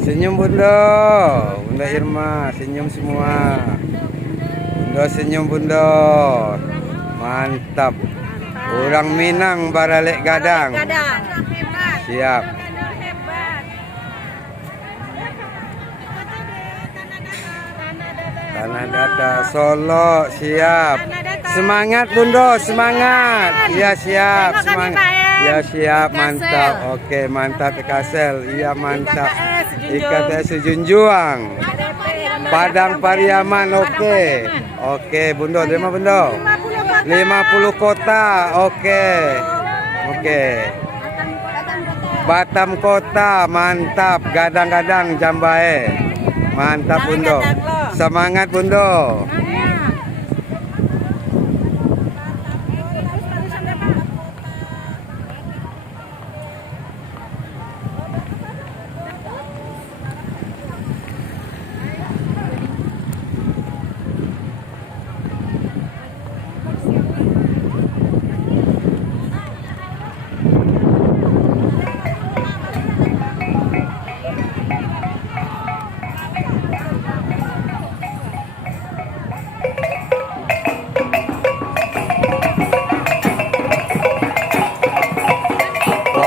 Senyum Bunda, Bunda Irma, senyum semua. Bunda senyum Bunda. Mantap. Orang Minang baralek gadang. Siap. Tanah Datar Solo siap. Semangat Bunda, semangat. Iya siap, semangat. Iya siap, mantap. Oke, mantap Kasel. Iya mantap. IKTS Junjuang. Padang Pariaman oke. Oke, Bunda, terima Bunda. 50 kota. Oke. Oke. Batam Kota, mantap. Gadang-gadang Jambae. Mantap Bunda. Semangat Bunda.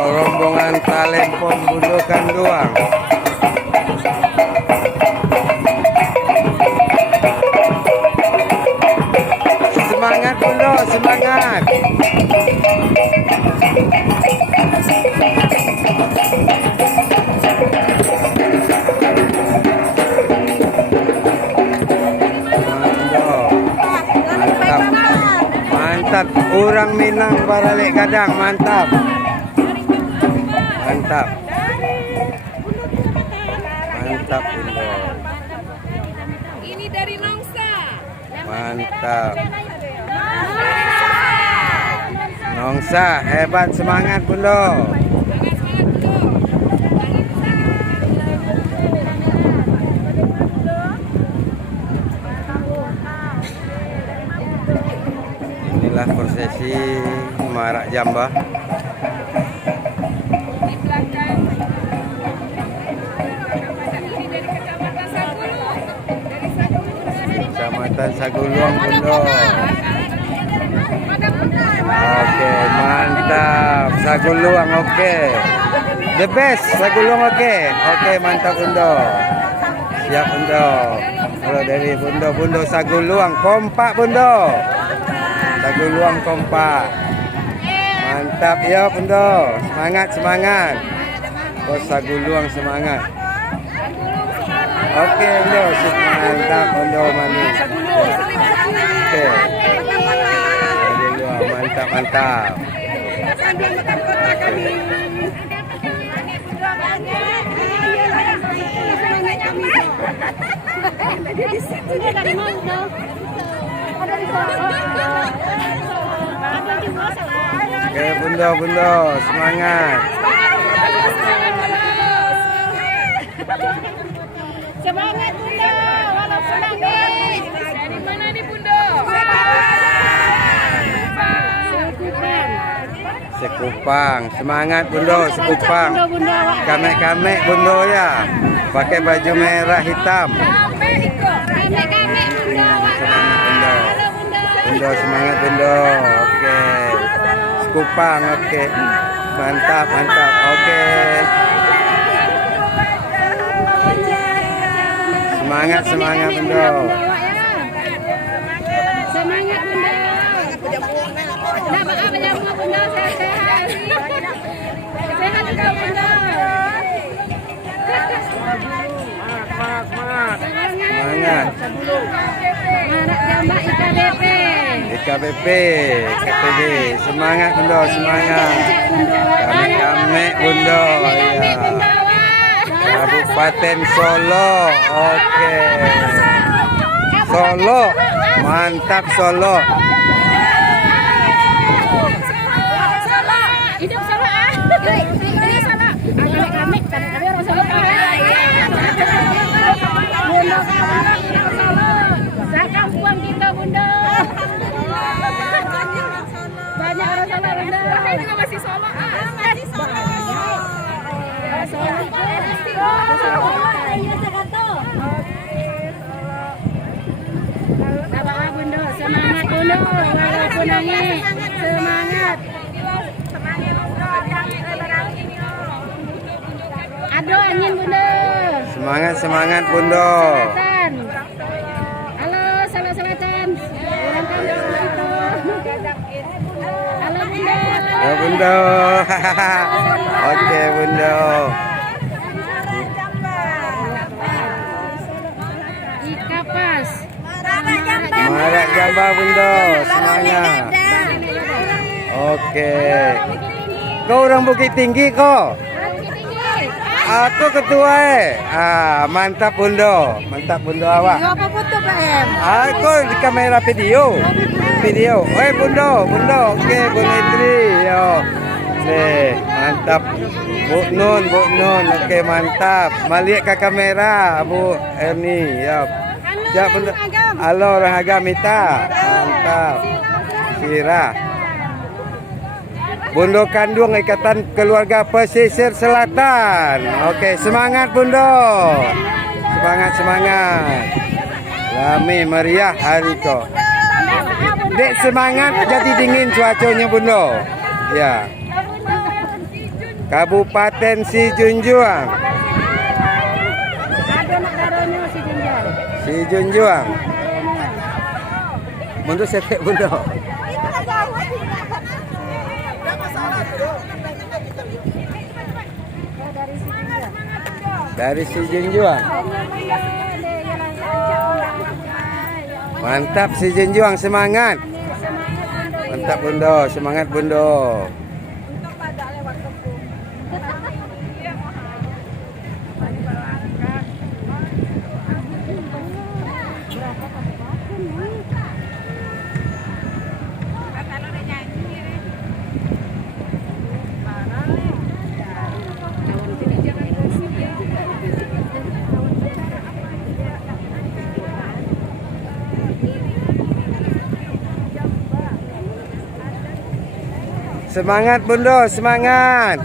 Rombongan Talempong Bundukan Duang. Semangat Bundo, semangat. Mantap. Mantap. Orang Minang baralek gadang, mantap. Mantap. Mantap Bunda. Ini dari Nongsa. Mantap. Nongsa hebat, semangat Bunda. Inilah prosesi Marak Jambah. Kecamatan Saguluang Bunda. Oke, mantap. Saguluang oke. The best Saguluang oke. Oke, mantap Bunda. Siap Bunda. Kalau dari Bunda Saguluang kompak Bunda. Saguluang kompak. Mantap ya Bunda. Semangat, semangat. Oh, Saguluang semangat. Oke, Bunda, mantap, Bunda manis. Oke, mantap, mantap. Oke, Bunda, semangat. Semangat Bunda, walaupun nangis. Dari mana nih Bunda? Sekupang, semangat Bunda, Sekupang. Kamek-kamek Bunda ya, pakai baju merah hitam. Kamek-kamek Bunda. Bunda semangat Bunda. Oke. Sekupang, oke. Mantap, mantap. Oke. Semangat, semangat Bunda. Semangat Bunda. Dapat apa yang mau Bunda, sehat-sehat. Sehat juga Bunda. Semangat. Marak Jambah IKBP. IKBP, KTB. Semangat Bunda, semangat. Kamek-kamek Bunda. Ya. Kabupaten Solo. Oke. Solo. Mantap Solo. Hidup Solo ah. Hidup Solo. Kami orang Solo. Bunda Solo. Saya kampung kita Bunda. Banyak orang Bunda. Saya juga masih Solo. Masih Solo. Sabar Bunda, semangat Bunda, walaupun nangis, semangat. Aduh angin Bunda. Semangat semangat Bunda. Selatan. Halo Solo Selatan. Ulang tahun itu. Halo Bunda. Ya Bunda. Oke Bunda. Ika Pas. Semangat gambar Bunda. Semangat. Oke. Kau orang Bukit Tinggi kok? Aku ketua mantap Bunda. Mantap Bunda awak. Apa foto Pak Em? Aku di kamera video. Video. Bunda, Bunda. Oke, Bu Nitri. Yo. Mantap. Bu Nun. Oke, mantap. Malik ke kamera, Bu Erni. Yo. Ya, Bunda. Halo orang agam Mita. Mantap. Sira. Bunda Kandung Ikatan Keluarga Pesisir Selatan. Oke, semangat Bunda. Semangat. Ramai meriah hari ko. Dek semangat jadi dingin cuacanya Bunda. Ya. Kabupaten Sijunjuang. Sijunjuang. Bunda setek Bunda. Dari Sijunjuang. Mantap Sijunjuang, semangat. Mantap Bunda, semangat Bunda. Semangat Bunda, semangat.